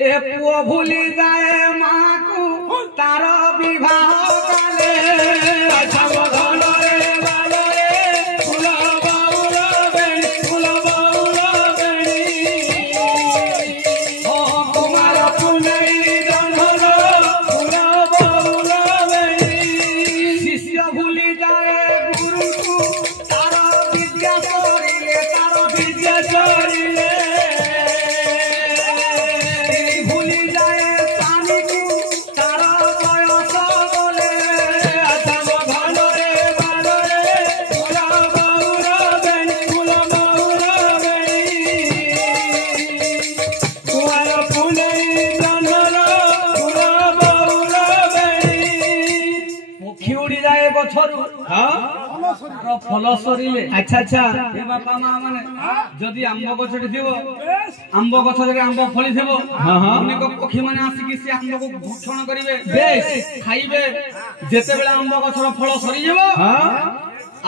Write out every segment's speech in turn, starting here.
ए पुओ भूली जाए माँ को तार विवाह काले सावधान रे बालो रे फूल बाउल बेणी फूल बाउल बेणी ओ कुमार पुनई जन्मर फूल बाउल बेणी शिष्य भूली जाए गुरु को तार विद्या चोरिले भूली जाए स्वामी को तार बयस बोले सावधान रे बालो रे फूल बाउल बेणी फूल बाउल बेणी कुमार पुनई जन्मर फूल बाउल बेणी मुखी उड़ी जाए गछरु फल सरिले अच्छा अच्छा ए बापा माँ माने जदि आंब गछटी थिबो आंब गछ रे आंब फली थिबो अनेक पक्षी माने आसी से आंब को भक्षण करिवे बेस खाइबे जेते बेले आंब गछर फल सरि जेबो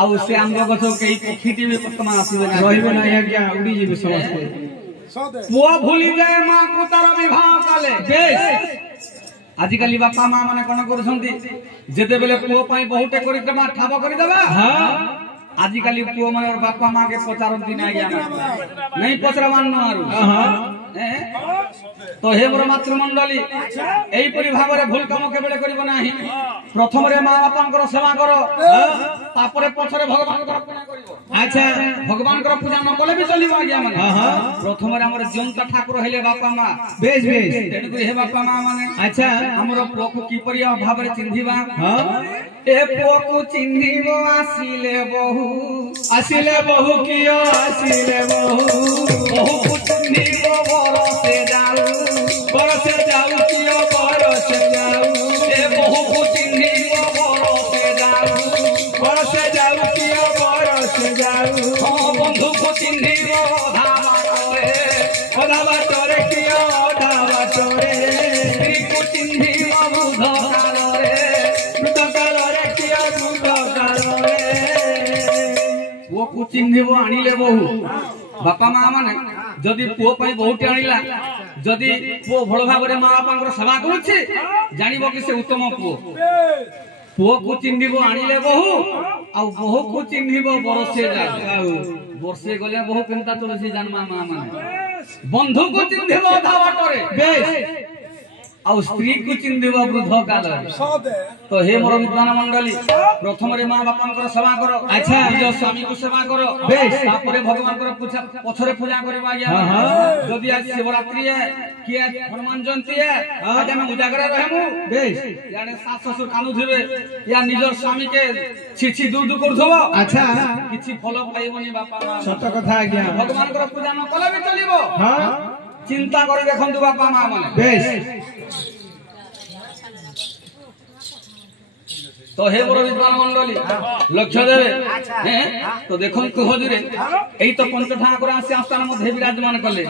आउ से आंब गछ केई पक्षीटी भी वर्तमान आसीबे ना रहिबे ना आज्ञा उड़ी जेबे समस्त पुओ भूली जाए माँ को तार विवाह काले बेस आजिकाली बापा माँ माने कौन कर जेते बेले पुओ पाई बहुटे करिदबा ठाब करिदबा आजिकाली पुओ माने बापा माँ के पचारती नहीं पचरा मान तो हे मोर मातृमंडली एहीपरि भाव भूल कम केबेले करिबो नाही प्रथम रे माँ बापा सेवा कर तापरे पछरे भगवान पूजा करिवो अच्छा भगवान पूजा न कले भी चलिबो आज्ञा माने प्रथम रे हमर जंता ठाकुर हेले बापा माँ बेस बेस तेनु हे बापा माँ माने अच्छा हमर पुओ को की परि भाव रे चिन्हिबा ए पुओ को चिन्हिबो आसिले बहु कियो आसिले बहु को चिन्हिबो बरसे जाऊ कियो बरसे जाऊ ए बहु को चिन्हिबो बरसे जाऊ कियो बरसे जाऊ बंधु को चिन्हिबो धावा तोरे कियो धावा तोरे स्त्री को चिन्हिबो बुध काल रे कियो बुध काल वो को चिन्हिबो आनिले बहु बापा माँ माने जदि पुओ पाई बहुटी आनिला जदि पुओ भल भाव माँ बापा सेवा करुच्छे जानिबो कि से उत्तम पुओ को चिन्हिबो आनिले बहु आ बहु को चिन्हिबो बरसे जाऊ बरसे गले बहु केनता चलसी जानमा माँ माने बंधु को चिन्हिबो धावा करे बेस आ स्त्री को चिन्हिबो वृद्ध काल तो हे मोर विद्वान मंडली प्रथम रे माँ बापा सेवा करो अच्छा निज स्वामी को सेवा करो बेस तापरे भगवान पछरे पूजा करबा आज्ञा जदि आज शिवरात्रि है कि हनुमान जयंती है आज हम उजागर रहमु बेस याने सास ससुर कानुथिबे या निज स्वामी के छिछि दूध करथबो अच्छा किछि फल पाइबोनी बापा सत कथा आज्ञा भगवान पूजा न कले भी चलिबो हां चिंता करे देखंतु बापा माँ माने बेस तो हे मोर विद्वान मंडली लक्ष्य देवे तो देखंतु हजूरे एई तो पंच ठाकुर आसी आस्थान मध्ये विराजमान कले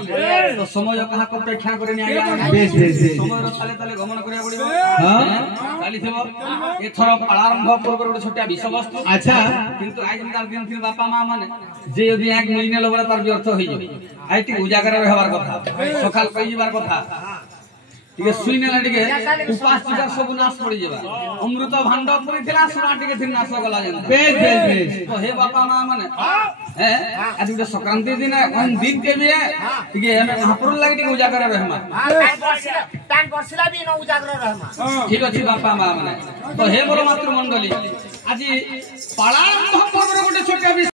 तो समय कहा को अपेक्षा करे नै आया बेस बेस समय रो ताले ताले गमन करिया पड़िबो हां काली थेबो एथर प्रारंभ पूर्व गोटे छोटिया विषय वस्तु अच्छा किंतु आज तार दिन दिन बापा माँ माने जे यदि एक महीने लबला तार व्यर्थ होई जे आइ ती उजागर रहबार कथा सकाल पई जिबार कथा टिके सुइने ला टिके उपास टिका सब नाश पड़ी जेबा अमृत भांड परी थिला सुना टिके थिन नाश गला जेन बेस बेस बेस तो हे बापा माँ माने आज गोटे संक्रांति दिन हम दिन के भी टिके हमें महापुर लागि टिके उजागर रहमा टाइम बसिला भी न उजागर रहमा ठीक अछि बापा माँ माने तो हे मोर मातृ मंडली आज पाळा गोटे छोटिया